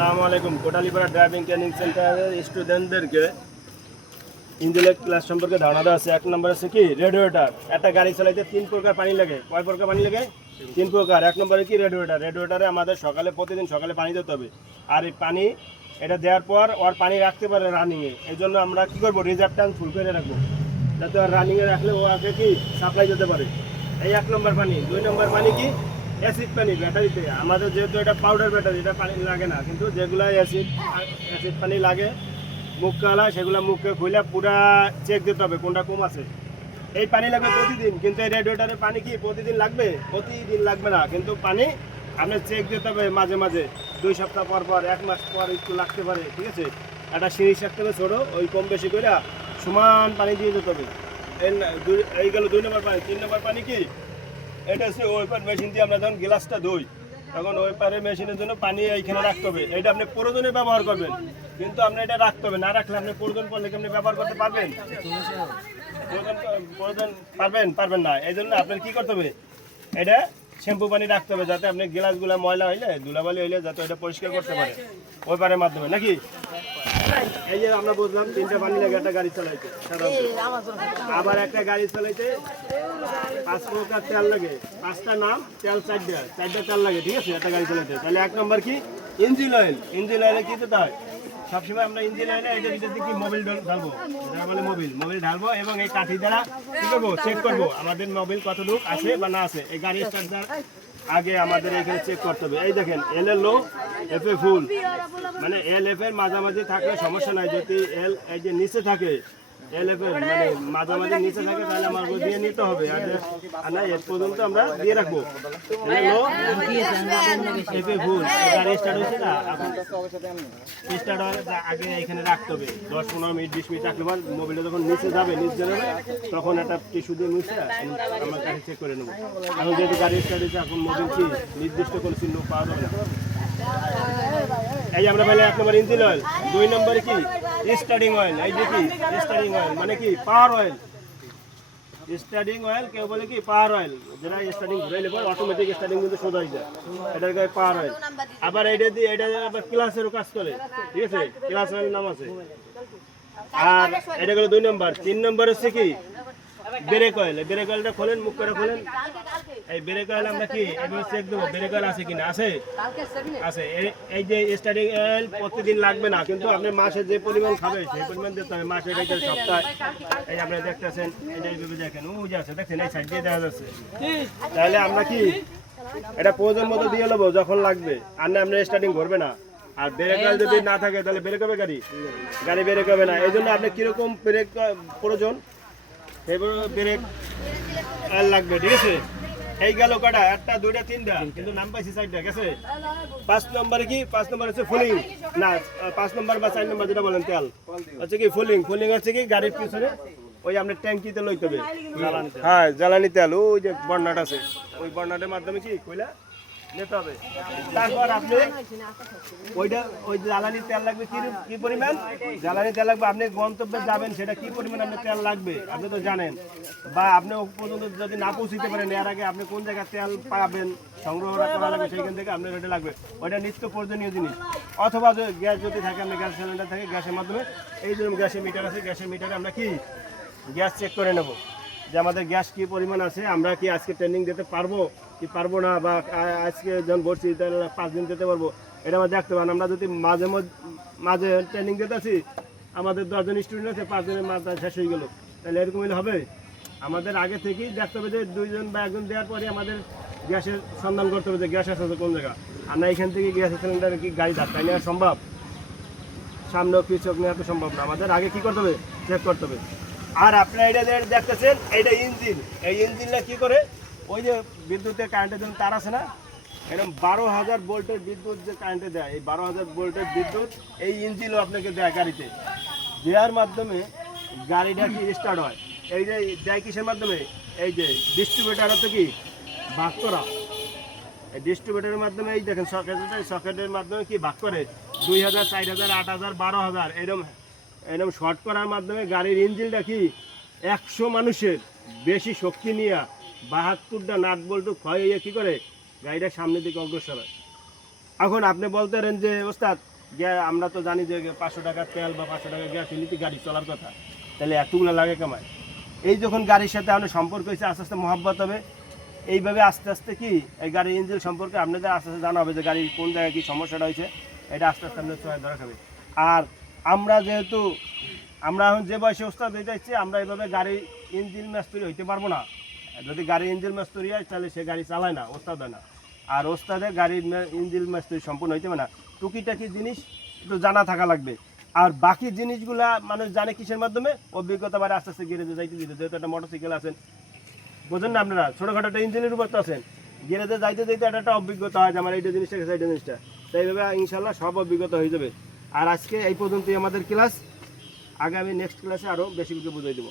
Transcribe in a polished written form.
আসসালামু আলাইকুম। Kotalipara driving training সেন্টারের স্টুডেন্টদেরকে ইঞ্জিনের ক্লাস সম্পর্কে ধারণা দেওয়া আছে। এক নম্বর আছে কি রেডিয়েটর। একটা গাড়ি চালাইতে 3 প্রকার পানি লাগে। কয় প্রকার পানি লাগে? 3 প্রকার। এক নম্বরে কি রেডিয়েটর। রেডিয়েটরে আমাদের প্রতিদিন সকালে পানি দিতে হবে। আর এই পানি এটা দেওয়ার পর ওর পানি রাখতে পারে রানিংয়ে। এই জন্য আমরা কী করবো, রিজার্ভ ট্যাঙ্ক ফুল করে রাখবো, যাতে ওর রানিংয়ে রাখলে ও আগে কি সাপ্লাই দিতে পারে। এই 1 নম্বর পানি। 2 নম্বর পানি কি অ্যাসিড পানি ব্যাটারিতে। আমাদের যেহেতু এটা পাউডার ব্যাটারি, এটা পানি লাগে না, কিন্তু যেগুলো অ্যাসিড পানি লাগে মুখ কালা, সেগুলো মুখে খুলে পুরা চেক দিতে হবে কোনটা কম আছে। এই পানি লাগবে প্রতিদিন, কিন্তু এই রেডিয়েটরের পানি কি প্রতিদিন লাগবে? প্রতিদিন লাগবে না, কিন্তু পানি আপনার চেক দিতে হবে মাঝে মাঝে, 2 সপ্তাহ পর পর, 1 মাস পর একটু লাগতে পারে। ঠিক আছে, একটা সিরিজ রাখতে হবে ছোটো, ওই কম বেশি করে সমান পানি দিয়ে যেতে হবে। এই গেল 2 নম্বর পানি। 3 নম্বর পানি কি, এটা হচ্ছে ওয়েপার মেশিন দিয়ে আমরা যখন গ্লাসটা ধুই তখন ওয়েপারের মেশিনের জন্য পানি এইখানে রাখতে হবে। এটা আপনি প্রয়োজনে ব্যবহার করবেন, কিন্তু আপনি এটা রাখতে হবে। না রাখলে আপনি প্রয়োজন পড়লে কি আপনি ব্যবহার করতে পারবেন? পারবেন না। এই জন্য আপনার কী করতে হবে, এটা শ্যাম্পু পানি রাখতে হবে, যাতে আপনি গ্লাসগুলো ময়লা হইলে, ধুলাবালি হইলে যাতে এটা পরিষ্কার করতে পারে ওয়েপারের মাধ্যমে, নাকি? এই যে আমরা বুঝলাম 3টা পানি লাগে একটা গাড়ি চালাইতে সাধারণত। আবার একটা গাড়ি চালাইতে 5 প্রকার তেল লাগে। 5টা নাম তেল, 4টা তেল লাগে। ঠিক আছে, একটা গাড়ি চালাইতে। তাহলে 1 নম্বর কি ইঞ্জিন অয়েল। ইঞ্জিন অয়েলে কি দিতে হয়? সবসময় আমরা ইঞ্জিন অয়েলে এটার ভিতরে কি মোবিল ঢালবো, যেটা বলে মোবিল ঢালবো, এবং এই কাঠি দ্বারা কি করবো, চেক করবো আমাদের মোবিল কতটুকু আছে বা না আছে। এই গাড়ি স্টার্ট দেওয়ার আগে আমাদের এখানে চেক করতে হবে। এই দেখেন, এল এর লো, এফ এ ফুল, মানে এল এফ এর মাঝামাঝি থাকলে সমস্যা নাই। যদি এল এই যে নিচে থাকে, এল এফ এর মানে মাঝামাঝি নিচে থাকে, তাহলে আমার দিয়ে নিতে হবে। আর না, এর পর্যন্ত আমরা দিয়ে রাখবো। এল লো, এফ এ ফুল। গাড়ি স্টার্ট হচ্ছে না, স্টার্ট হওয়ার আগে এখানে রাখতে হবে 10-15 মিনিট, 20 মিনিট রাখলে পর মোবিলটা যখন নিচে যাবে, তখন একটা টিস্যু দিয়ে মুছে আমরা গাড়ি চেক করে নেবো। এখন যেহেতু গাড়ি স্টার্ট হচ্ছে, এখন মোবিল কি নির্দিষ্ট কোনো চিহ্ন পাওয়া যাবে না। এই আমরা বলে 1 নম্বর ইঞ্জিন অয়েল। 2 নম্বরে কি স্টার্টিং অয়েল। এই যে কি স্টার্টিং অয়েল মানে কি পাওয়ার অয়েল। স্টার্টিং অয়েল কেউ বলে কি পাওয়ার অয়েল, যেটা স্টার্টিং ঘুরাইলে পর অটোমেটিক স্টার্টিং কিন্তু সোজা হয়ে যায়, এটার গায়ে পাওয়ার অয়েল। আবার এটা দিয়ে এটা আবার ক্লাসেরও কাজ করে। ঠিক আছে, ক্লাস অয়েল নাম আছে। আর এটা গেল 2 নম্বর। 3 নম্বর হচ্ছে কি ব্রেক অয়েল। ব্রেক অয়েলটা খোলেন, মুখ করে খোলেন। এই ব্রেক অয়েল আমরা কি একবার চেক দেবো, ব্রেক অয়েল আছে কিনা। আছে। এই যে স্টার্টিং অয়েল প্রতিদিন লাগবে না, কিন্তু আপনি মাসে যে পরিমাণ খাবে সেই পরিমাণ দিতে হবে। মাসে এটা সপ্তাহে, এই আপনি দেখতেছেন, এটা এইভাবে দেখেন, ও যে আছে দেখছেন, এই সাইড দিয়ে দেখা যাচ্ছে। তাহলে আমরা কি এটা প্রয়োজন মতো দিয়ে নেবো যখন লাগবে, আর না আপনি স্টার্টিং করবে না। আর ব্রেক অয়েল যদি না থাকে তাহলে ব্রেক হবে গাড়ি ব্রেক হবে না। এই জন্য আপনি কীরকম ব্রেক প্রয়োজন সেইভাবে ব্রেক অয়েল লাগবে। ঠিক আছে, এই গেল কটা, 1টা 2টা 3টা, কিন্তু নাম পাইছি 4টা। গেছে। 5 নম্বরে কি, 5 নম্বর হচ্ছে ফুলিং। না, 5 নম্বর বা 4 নম্বর যেটা বলেন তেল হচ্ছে কি ফুলিং। ফুলিং হচ্ছে কি গাড়ির পিছনে ওই আপনার ট্যাঙ্কিতে লইতে হবে। হ্যাঁ, জ্বালানি তেল, ওই যে বর্নাট আছে, ওই বর্নাটের মাধ্যমে কি কইলা নিতে হবে। তারপর আপনি ওই জ্বালানি তেল লাগবে কি পরিমাণ জ্বালানি তেল লাগবে, আপনি গন্তব্যে যাবেন সেটা কি পরিমাণ আপনার তেল লাগবে আপনি তো জানেন, বা আপনি পর্যন্ত যদি না পৌঁছতে পারেন এর আগে আপনি কোন জায়গায় তেল পাবেন, সংগ্রহ করা লাগবে, সেইখান থেকে আপনার ওটা লাগবে। ওইটা নিত্য প্রয়োজনীয় জিনিস। অথবা গ্যাস যদি থাকে, আপনি গ্যাস সিলিন্ডার থাকে, গ্যাসের মাধ্যমে এই যে গ্যাসের মিটার আছে, গ্যাসের মিটারে আমরা কি গ্যাস চেক করে নেব যে আমাদের গ্যাস কি পরিমাণ আছে। আমরা কি আজকে ট্রেনিং দিতে পারবো কি পারবো না, বা আজকে যখন বসছি তাহলে 5 দিন দিতে পারবো, এটা আমরা দেখতে পারেন। আমরা যদি মাঝে ট্রেনিং দিতে আছি, আমাদের 10 জন স্টুডেন্ট আছে, 5 দিনের মাঝে শেষ হয়ে গেল, তাহলে এরকম হলে হবে? আমাদের আগে থেকেই দেখতে হবে যে 2 জন বা 1 জন দেওয়ার পরে আমাদের গ্যাসের সন্ধান করতে হবে যে গ্যাস আছে কোন জায়গা। আমরা এখান থেকে গ্যাস সিলিন্ডারে কি গাড়ি ধাক্কায় নেওয়া সম্ভব? সামনে পিছক নেওয়া তো সম্ভব না। আমাদের আগে কি করতে হবে, চেক করতে হবে। আর আপনারা এটা দেখতেছেন, এইটা ইঞ্জিন। এই ইঞ্জিনটা কি করে, ওই যে বিদ্যুতের কারেন্টের জন্য তার আছে না, এরকম 12,000 ভোল্টের বিদ্যুৎ যে কারেন্টে দেয়, এই 12,000 ভোল্টের বিদ্যুৎ এই ইঞ্জিনও আপনাকে দেয় গাড়িতে। দেওয়ার মাধ্যমে গাড়িটা কি স্টার্ট হয়। এই যে দেয় কিসের মাধ্যমে, এই যে ডিস্ট্রিবিউটার হচ্ছে কি ভাগ করা, এই ডিস্ট্রিবিউটারের মাধ্যমে এই দেখেন সকেটের মাধ্যমে কি ভাগ করে 2,000, 4,000, 8,000, 12,000 এরকম শর্ট করার মাধ্যমে গাড়ির ইঞ্জিনটা কি 100 মানুষের বেশি শক্তি নিয়ে 72টা নাট বল্টু ক্ষয় হয়ে কী করে গাড়িটা সামনের দিকে অগ্রসর হয়। এখন আপনি বলতে পারেন যে ওস্তাদ আমরা তো জানি যে 500 টাকা তেল বা 500 টাকা গ্যাস হইলে গাড়ি চলার কথা, তাহলে এতগুলো লাগে কামায়। এই যখন গাড়ির সাথে আপনার সম্পর্ক হয়েছে, আস্তে আস্তে মহব্বত হবে, এইভাবে আস্তে আস্তে কি এই গাড়ির ইঞ্জিন সম্পর্কে আপনাদের আস্তে আস্তে জানা হবে যে গাড়ির কোন জায়গায় কী সমস্যাটা হয়েছে, এটা আস্তে আস্তে আপনাদের চোখে ধরা খাবে। আর আমরা যেহেতু আমরা এখন যে বয়সে ওস্তাদ হইতে যাচ্ছি, আমরা এইভাবে গাড়ি ইঞ্জিন মিস্ত্রি হইতে পারবো না। যদি গাড়ি ইঞ্জিন মিস্ত্রি হয় তাহলে সে গাড়ি চালায় না, ওস্তাদ হয় না। আর ওস্তাদের গাড়ির ইঞ্জিন মিস্ত্রি সম্পূর্ণ হইতে পারে না, টুকিটাকি জিনিস একটু জানা থাকা লাগবে। আর বাকি জিনিসগুলা মানুষ জানে কিসের মাধ্যমে, অভিজ্ঞতা বাড়ে আস্তে আস্তে গেড়ে যাইতে দিতে। যেহেতু একটা মোটরসাইকেল আছেন, বোঝেন না আপনারা, ছোটোখাটো একটা ইঞ্জিনের উপর তো আছেন, গেড়েতে যাইতে যাইতে একটা অভিজ্ঞতা হয় যে আমার এইটা জিনিসটা গেছে, এইটা জিনিসটা, তো এইভাবে ইনশাল্লাহ সব অভিজ্ঞতা হয়ে যাবে। আর আজকে এই পর্যন্তই আমাদের ক্লাস, আগামী নেক্সট ক্লাসে আরও বেশি কিছু বুঝাই দেবো।